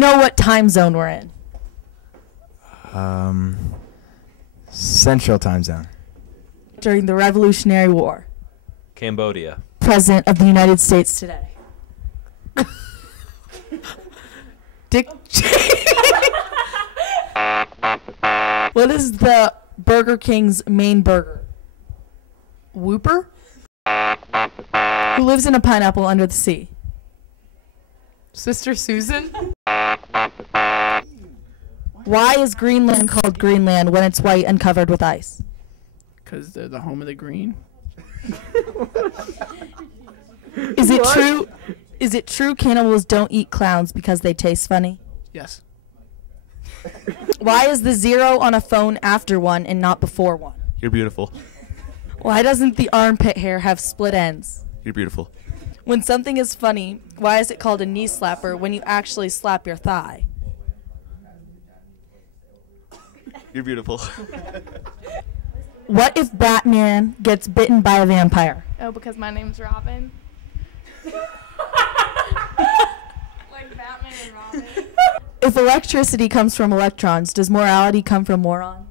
know what time zone we're in? Central time zone. During the Revolutionary War. Cambodia. President of the United States today. Dick Cheney. What is the Burger King's main burger? Whooper? Who lives in a pineapple under the sea? Sister Susan? Why is Greenland called Greenland when it's white and covered with ice? Because they're the home of the green. Is it true cannibals don't eat clowns because they taste funny? Yes. Why is the 0 on a phone after 1 and not before 1? You're beautiful. Why doesn't the armpit hair have split ends? You're beautiful. When something is funny, why is it called a knee slapper when you actually slap your thigh? You're beautiful. What if Batman gets bitten by a vampire? Oh, because my name's Robin. Like Batman and Robin. If electricity comes from electrons, does morality come from morons?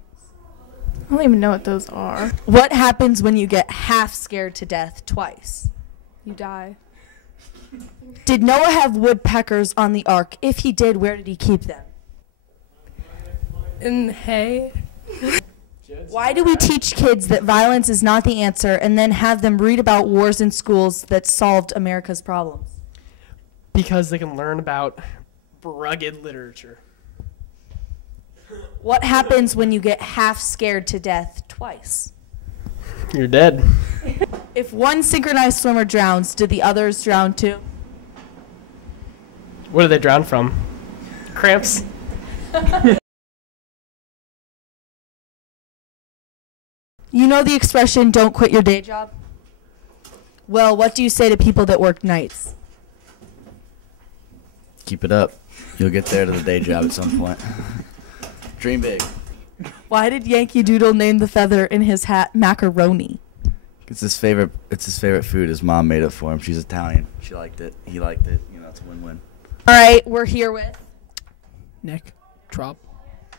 I don't even know what those are. What happens when you get half scared to death twice? You die. Did Noah have woodpeckers on the ark? If he did, where did he keep them? In hay. Why do we teach kids that violence is not the answer and then have them read about wars in schools that solved America's problems? Because they can learn about rugged literature. What happens when you get half scared to death twice? You're dead. If one synchronized swimmer drowns, do the others drown too? What do they drown from? Cramps? You know the expression, don't quit your day job? Well, what do you say to people that work nights? Keep it up. You'll get there to the day job at some point. Dream big. Why did Yankee Doodle name the feather in his hat macaroni? It's his favorite food. His mom made it for him. She's Italian. She liked it. He liked it. You know, it's a win-win. All right, we're here with. Nick. Trop.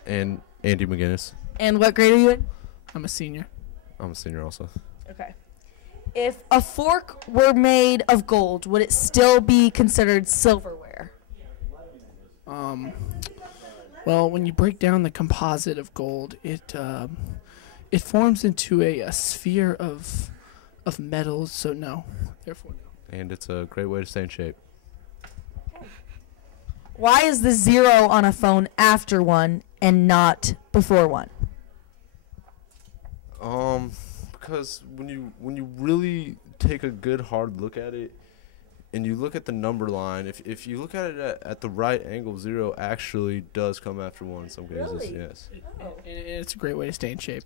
And Andy McGinnis. And what grade are you in? I'm a senior. I'm a senior also. Okay. If a fork were made of gold, would it still be considered silverware? Well, when you break down the composite of gold, it forms into a sphere of metals. So no, therefore no. And it's a great way to stay in shape. Why is the 0 on a phone after 1 and not before 1? Because when you really take a good hard look at it, and you look at the number line, if you look at it at the right angle, 0 actually does come after 1 in some cases. Really? Yes. It's a great way to stay in shape.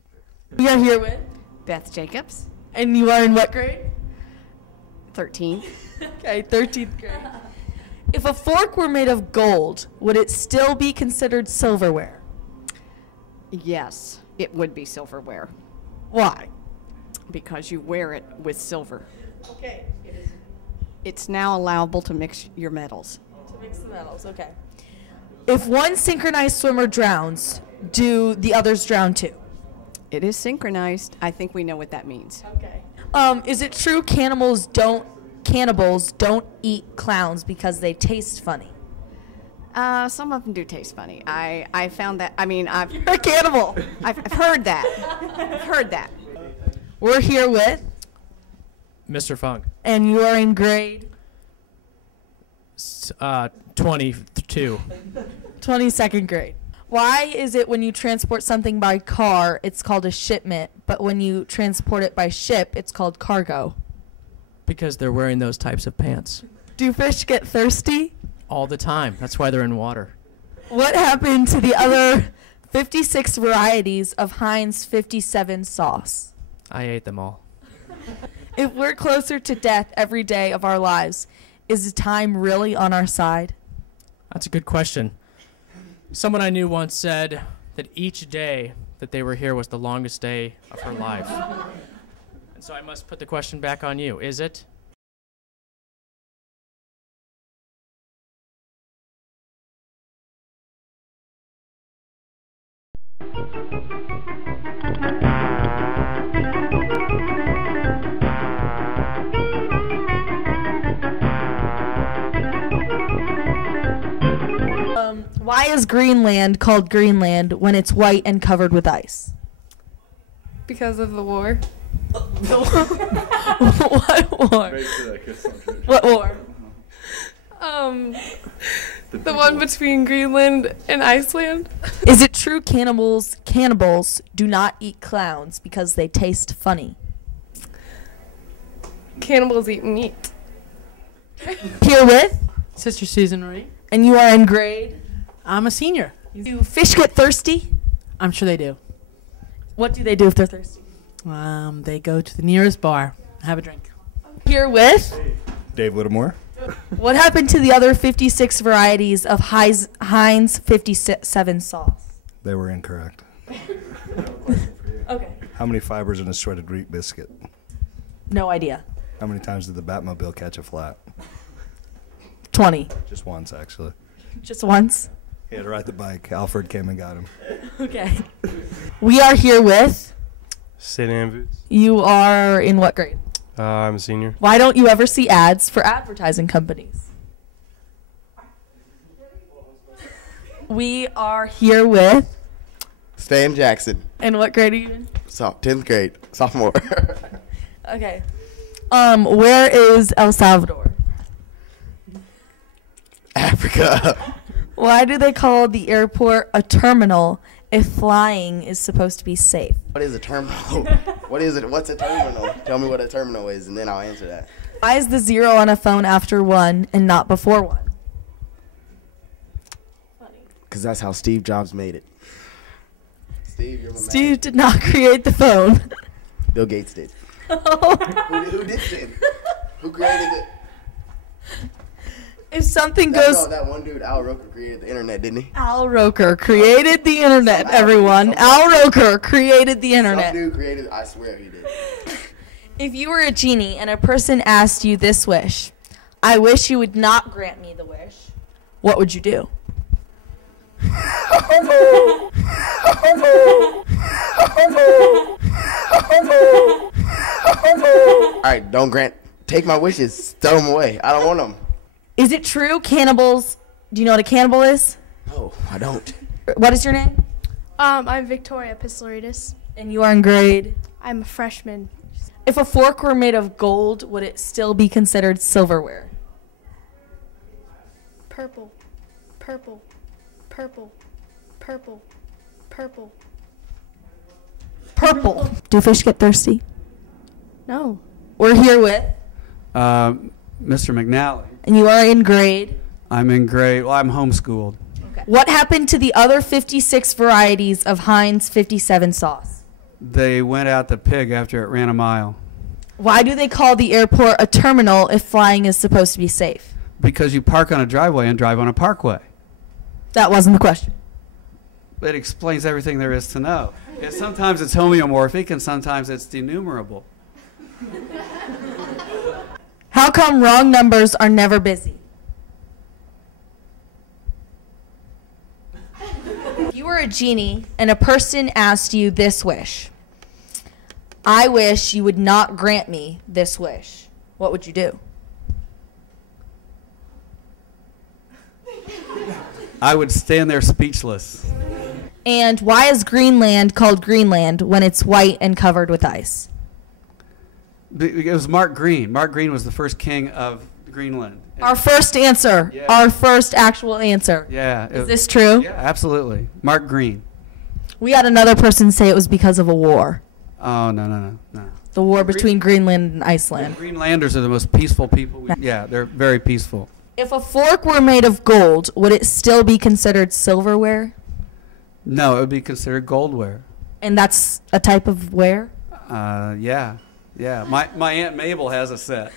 We are here with. Beth Jacobs, And you are in what grade? 13. Okay, 13th grade. If a fork were made of gold, would it still be considered silverware? Yes, it would be silverware Why? because you wear it with silver. Okay. It's now allowable to mix your metals. To mix the metals, okay. If one synchronized swimmer drowns, do the others drown too? It is synchronized. I think we know what that means. Okay. Is it true cannibals don't eat clowns because they taste funny? Some of them do taste funny. I found that. I mean, You're a cannibal. I've heard that. I've heard that. We're here with. Mr. Funk. And you are in grade 22. 22nd grade. Why is it when you transport something by car, it's called a shipment, but when you transport it by ship, it's called cargo? Because they're wearing those types of pants. Do fish get thirsty? All the time. That's why they're in water. What happened to the other 56 varieties of Heinz 57 sauce? I ate them all. If we're closer to death every day of our lives, is time really on our side? That's a good question. Someone I knew once said that each day that they were here was the longest day of her life. And so I must put the question back on you. Is it? Why is Greenland called Greenland when it's white and covered with ice? Because of the war. What war? What war? The one between Greenland and Iceland. Is it true cannibals do not eat clowns because they taste funny? Cannibals eat meat. Herewith, Sister Susan Marie. and you are in grade. I'm a senior. Do fish get thirsty? I'm sure they do. What do they do if they're thirsty? They go to the nearest bar, have a drink. Herewith, Dave Littlemore. what happened to the other 56 varieties of Heinz 57 sauce? They were incorrect. Okay. How many fibers in a shredded wheat biscuit? No idea. How many times did the Batmobile catch a flat? 20. Just once, actually. Just once? He had to ride the bike. Alfred came and got him. Okay. We are here with. St. Anne Boots. You are in what grade? I'm a senior. Why don't you ever see ads for advertising companies? We are here with. Stan Jackson. And what grade are you in? 10th grade, sophomore. Okay. Where is El Salvador? Africa. Why do they call the airport a terminal if flying is supposed to be safe? What is a terminal? What is it? What's a terminal? Tell me what a terminal is, and then I'll answer that. Why is the 0 on a phone after 1 and not before 1? Because that's how Steve Jobs made it. Steve, you're my man. Steve did not create the phone. Bill Gates did. Who did it? Who created it? If something goes... that one dude, Al Roker, created the internet, didn't he? Al Roker created the internet, everyone. Al Roker created the internet. Some dude created, I swear he did. If you were a genie and a person asked you this wish, I wish you would not grant me the wish, what would you do? Alright, don't grant. Take my wishes. Throw them away. I don't want them. Is it true cannibals... Do you know what a cannibal is? No, I don't. What is your name? I'm Victoria Pistoridis. And you are in grade? I'm a freshman. If a fork were made of gold, would it still be considered silverware? Purple. Purple. Purple. Purple. Purple. Purple. Do fish get thirsty? No. We're here with... Mr. McNally. And you are in grade? I'm in grade. Well, I'm homeschooled. Okay. What happened to the other 56 varieties of Heinz 57 sauce? They went out the pig after it ran a mile. Why do they call the airport a terminal if flying is supposed to be safe? Because you park on a driveway and drive on a parkway. That wasn't the question. It explains everything there is to know. Sometimes it's homeomorphic and sometimes it's denumerable. How come wrong numbers are never busy? If you were a genie and a person asked you this wish, I wish you would not grant me this wish, what would you do? I would stand there speechless. And why is Greenland called Greenland when it's white and covered with ice? It was Mark Green. Mark Green was the first king of Greenland. Our first answer. Yeah. Our first actual answer. Yeah. Is this true? Yeah, absolutely. Mark Green. We had another person say it was because of a war. Oh, no. The war between Greenland and Iceland. The Greenlanders are the most peaceful people. Yeah, they're very peaceful. If a fork were made of gold, would it still be considered silverware? No, it would be considered goldware. And that's a type of ware? Yeah. My Aunt Mabel has a set.